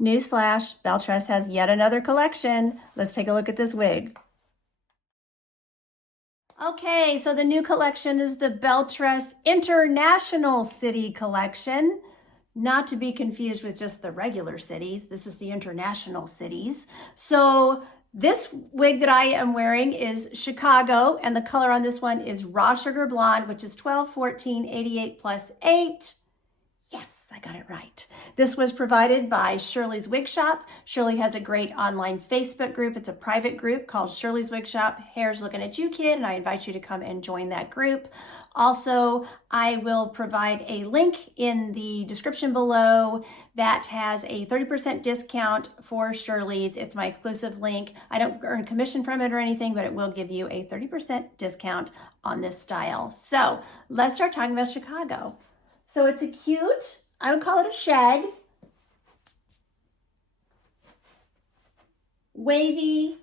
Newsflash, Belle Tress has yet another collection. Let's take a look at this wig. Okay, so the new collection is the Belle Tress International City Collection. Not to be confused with just the regular cities. This is the international cities. So this wig that I am wearing is Chicago, and the color on this one is Raw Sugar Blonde, which is 12, 14, 88 plus 8. Yes, I got it right. This was provided by Shirley's Wig Shop. Shirley has a great online Facebook group. It's a private group called Shirley's Wig Shop. Hair's looking at you, kid, and I invite you to come and join that group. Also, I will provide a link in the description below that has a 30% discount for Shirley's. It's my exclusive link. I don't earn commission from it or anything, but it will give you a 30% discount on this style. So let's start talking about Chicago. So it's a cute, I would call it a shag, wavy,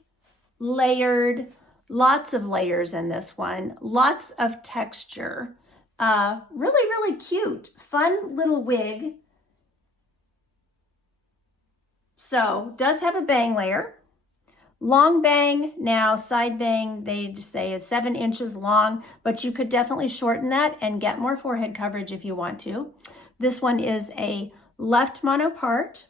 layered, lots of layers in this one, lots of texture. Really cute, fun little wig. So does have a bang layer. Long bang, now side bang, they say is 7 inches long, but you could definitely shorten that and get more forehead coverage if you want to. This one is a left mono part.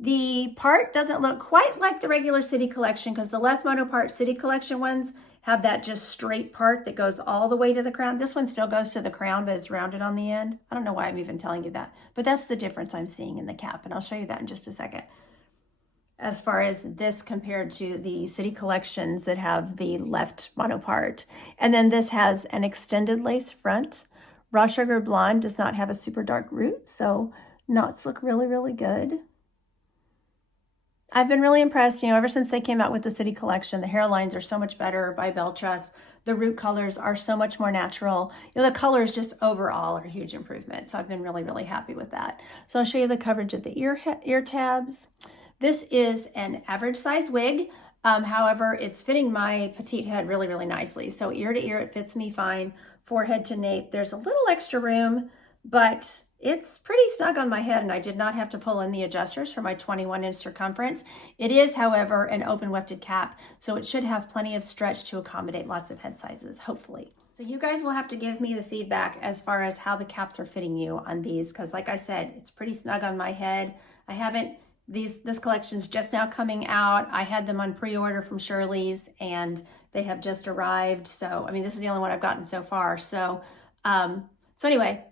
The part doesn't look quite like the regular City Collection because the left mono part City Collection ones have that just straight part that goes all the way to the crown. This one still goes to the crown, but it's rounded on the end. I don't know why I'm even telling you that, but that's the difference I'm seeing in the cap, and I'll show you that in just a second. As far as this compared to the City Collections that have the left mono part. And then this has an extended lace front. Raw Sugar Blonde does not have a super dark root, so knots look really good. I've been really impressed, ever since they came out with the City Collection. The hairlines are so much better by Belle Tress. The root colors are so much more natural. The colors just overall are a huge improvement. So I've been really happy with that. So I'll show you the coverage of the ear tabs. This is an average size wig. However, it's fitting my petite head really nicely. So ear to ear, it fits me fine. Forehead to nape, there's a little extra room, but it's pretty snug on my head, and I did not have to pull in the adjusters for my 21-inch circumference. It is, however, an open wefted cap, so it should have plenty of stretch to accommodate lots of head sizes, hopefully. So you guys will have to give me the feedback as far as how the caps are fitting you on these, because like I said, it's pretty snug on my head. I haven't This collection's just now coming out. I had them on pre-order from Shirley's, and they have just arrived. So, this is the only one I've gotten so far. So, anyway,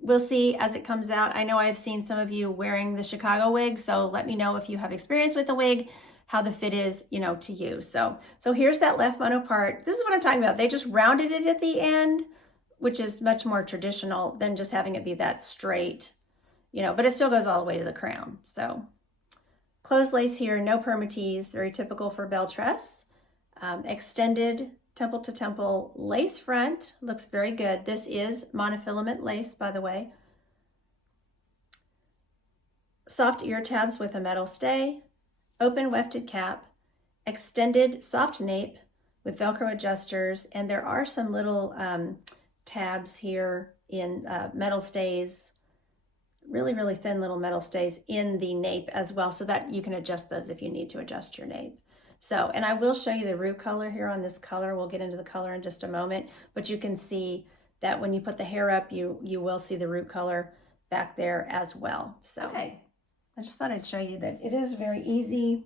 we'll see as it comes out. I know I've seen some of you wearing the Chicago wig, so let me know if you have experience with the wig, how the fit is, to you. So here's that left mono part. This is what I'm talking about. They just rounded it at the end, which is much more traditional than just having it be that straight, but it still goes all the way to the crown. So closed lace here, no permatease, very typical for Belle Tress. Extended temple to temple lace front, looks very good. This is monofilament lace, by the way. Soft ear tabs with a metal stay, open wefted cap, extended soft nape with Velcro adjusters, and there are some little tabs here in metal stays, really thin little metal stays in the nape as well, so that you can adjust those if you need to adjust your nape. So, and I will show you the root color here on this color. We'll get into the color in just a moment, but you can see that when you put the hair up, you will see the root color back there as well. So, okay, I just thought I'd show you that it is very easy,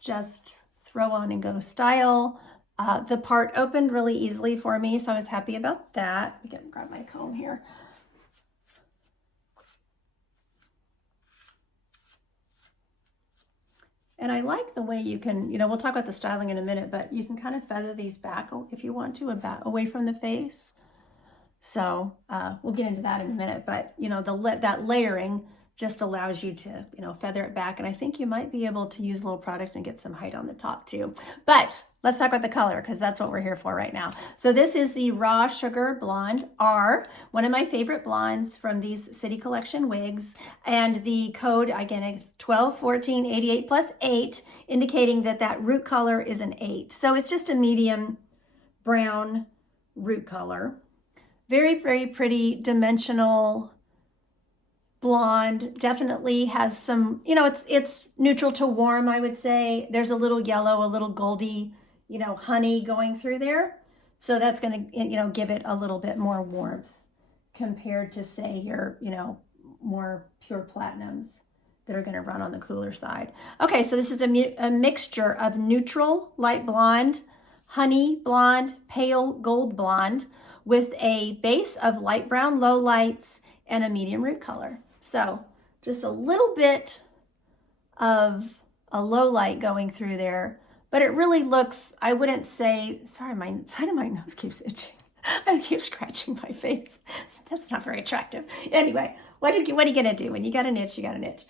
just throw on and go style. The part opened really easily for me, so I was happy about that. Let me grab my comb here. And I like the way you can, we'll talk about the styling in a minute, but you can kind of feather these back if you want to, away from the face. So we'll get into that in a minute, but that layering just allows you to, feather it back. And I think you might be able to use a little product and get some height on the top too. But let's talk about the color, because that's what we're here for right now. So this is the Raw Sugar Blonde R, one of my favorite blondes from these City Collection wigs. And the code, again, is 12, 14, 88 plus 8, indicating that root color is an 8. So it's just a medium brown root color. Very pretty dimensional blonde definitely has some, you know, it's neutral to warm, I would say. There's a little yellow, a little goldy, you know, honey going through there. So that's going to, you know, give it a little bit more warmth compared to, say, your, you know, more pure platinums that are going to run on the cooler side. Okay, so this is a mixture of neutral light blonde, honey blonde, pale gold blonde with a base of light brown low lights and a medium root color. So just a little bit of a low light going through there, but it really looks, I wouldn't say, sorry, my side of my nose keeps itching. I keep scratching my face. That's not very attractive. Anyway, what are you gonna do? When you got an itch, you got an itch.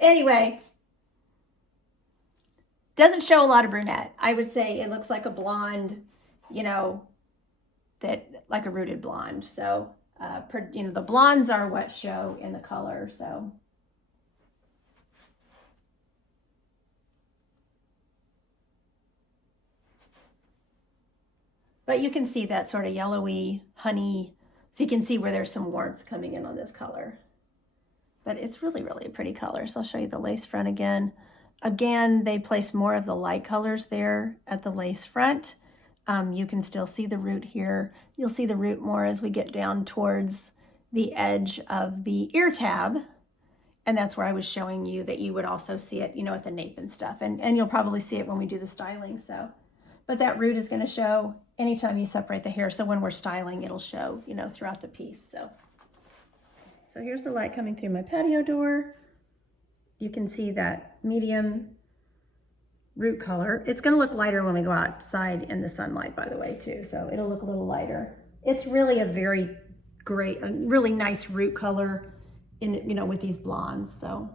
Anyway, doesn't show a lot of brunette. I would say it looks like a blonde, you know, that like a rooted blonde. So, you know, the blondes are what show in the color. So. But you can see that sort of yellowy honey, so you can see where there's some warmth coming in on this color. But it's really, really a pretty color. So I'll show you the lace front again. Again, they place more of the light colors there at the lace front. You can still see the root here. You'll see the root more as we get down towards the edge of the ear tab. And that's where I was showing you that you would also see it, you know, at the nape and stuff. And you'll probably see it when we do the styling. So, but that root is going to show anytime you separate the hair. So when we're styling, it'll show, you know, throughout the piece. So here's the light coming through my patio door. You can see that medium root color. It's going to look lighter when we go outside in the sunlight, by the way, too. So it'll look a little lighter. It's really a very great, a really nice root color in, you know, with these blondes. So.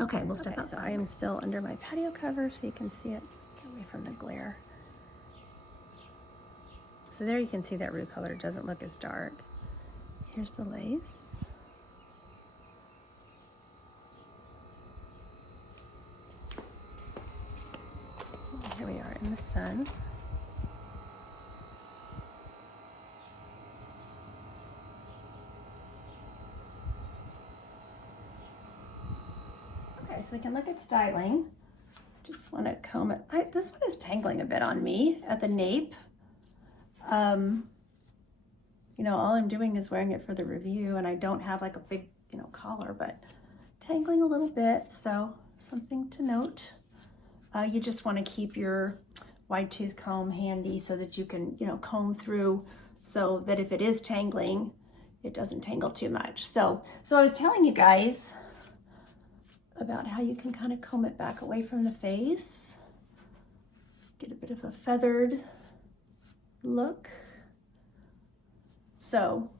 Okay, we'll step outside. So I am still under my patio cover so you can see it. Get away from the glare. So there you can see that root color doesn't look as dark. Here's the lace. Here we are in the sun. Okay, so we can look at styling. Just want to comb it. This one is tangling a bit on me at the nape. You know, all I'm doing is wearing it for the review, and I don't have like a big, you know, collar, but tangling a little bit, so something to note. You just want to keep your wide tooth comb handy so that you can, you know, comb through so that if it is tangling, it doesn't tangle too much. So I was telling you guys about how you can kind of comb it back away from the face, get a bit of a feathered look. So,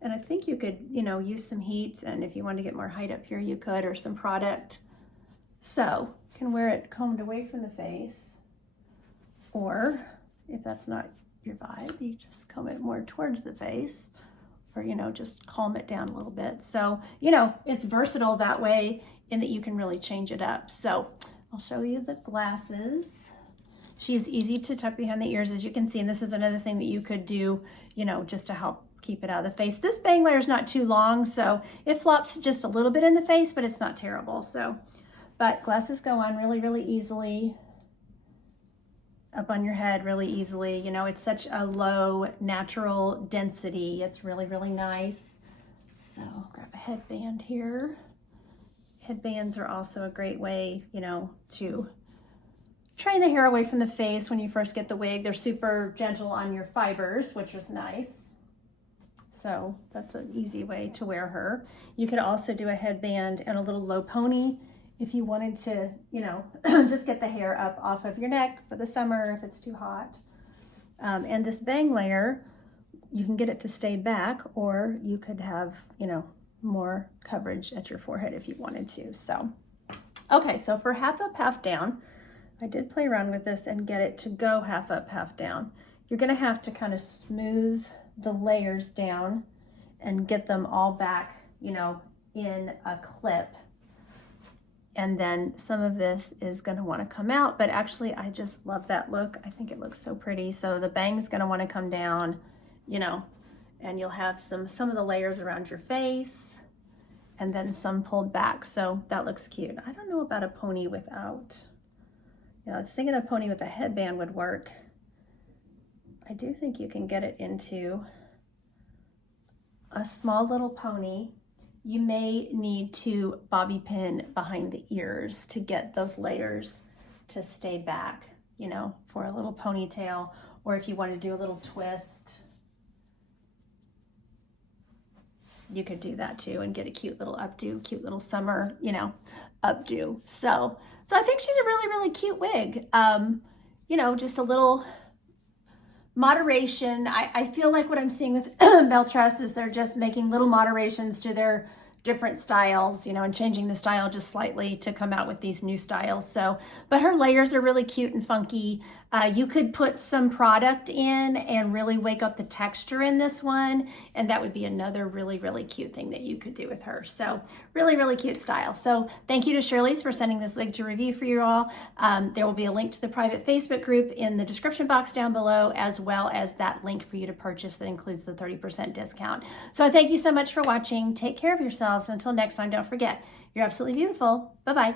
and I think you could, you know, use some heat, and if you want to get more height up here, you could, or some product. So, you can wear it combed away from the face, or if that's not your vibe, you just comb it more towards the face, or, you know, just calm it down a little bit. So, you know, it's versatile that way in that you can really change it up. So, I'll show you the glasses. She is easy to tuck behind the ears, as you can see, and this is another thing that you could do, you know, just to help keep it out of the face. This bang layer is not too long, so it flops just a little bit in the face, but it's not terrible. So, but glasses go on really, really easily, up on your head really easily. You know, it's such a low natural density. It's really, really nice. So grab a headband here. Headbands are also a great way, you know, to train the hair away from the face when you first get the wig. They're super gentle on your fibers, which is nice. So that's an easy way to wear her. You could also do a headband and a little low pony if you wanted to, you know, just get the hair up off of your neck for the summer if it's too hot. And this bang layer, you can get it to stay back, or you could have, you know, more coverage at your forehead if you wanted to. So, okay, so for half up, half down, I did play around with this and get it to go half up, half down. You're gonna have to kind of smooth the layers down and get them all back, you know, in a clip. And then some of this is gonna wanna come out, but actually I just love that look. I think it looks so pretty. So the bang's gonna wanna come down, you know, and you'll have some of the layers around your face and then some pulled back. So that looks cute. I don't know about a pony without, I was thinking a pony with a headband would work. I do think you can get it into a small little pony. You may need to bobby pin behind the ears to get those layers to stay back, you know, for a little ponytail, or if you want to do a little twist, you could do that too and get a cute little updo, cute little summer, you know, updo. So I think she's a really, really cute wig. You know, just a little moderation. I feel like what I'm seeing with Belle Tress is they're just making little moderations to their different styles, you know, and changing the style just slightly to come out with these new styles. So, but her layers are really cute and funky. You could put some product in and really wake up the texture in this one, and that would be another really, really cute thing that you could do with her. So really, really cute style. So thank you to Shirley's for sending this wig to review for you all. There will be a link to the private Facebook group in the description box down below, as well as that link for you to purchase that includes the 30% discount. So I thank you so much for watching. Take care of yourselves. Until next time, don't forget, you're absolutely beautiful. Bye-bye.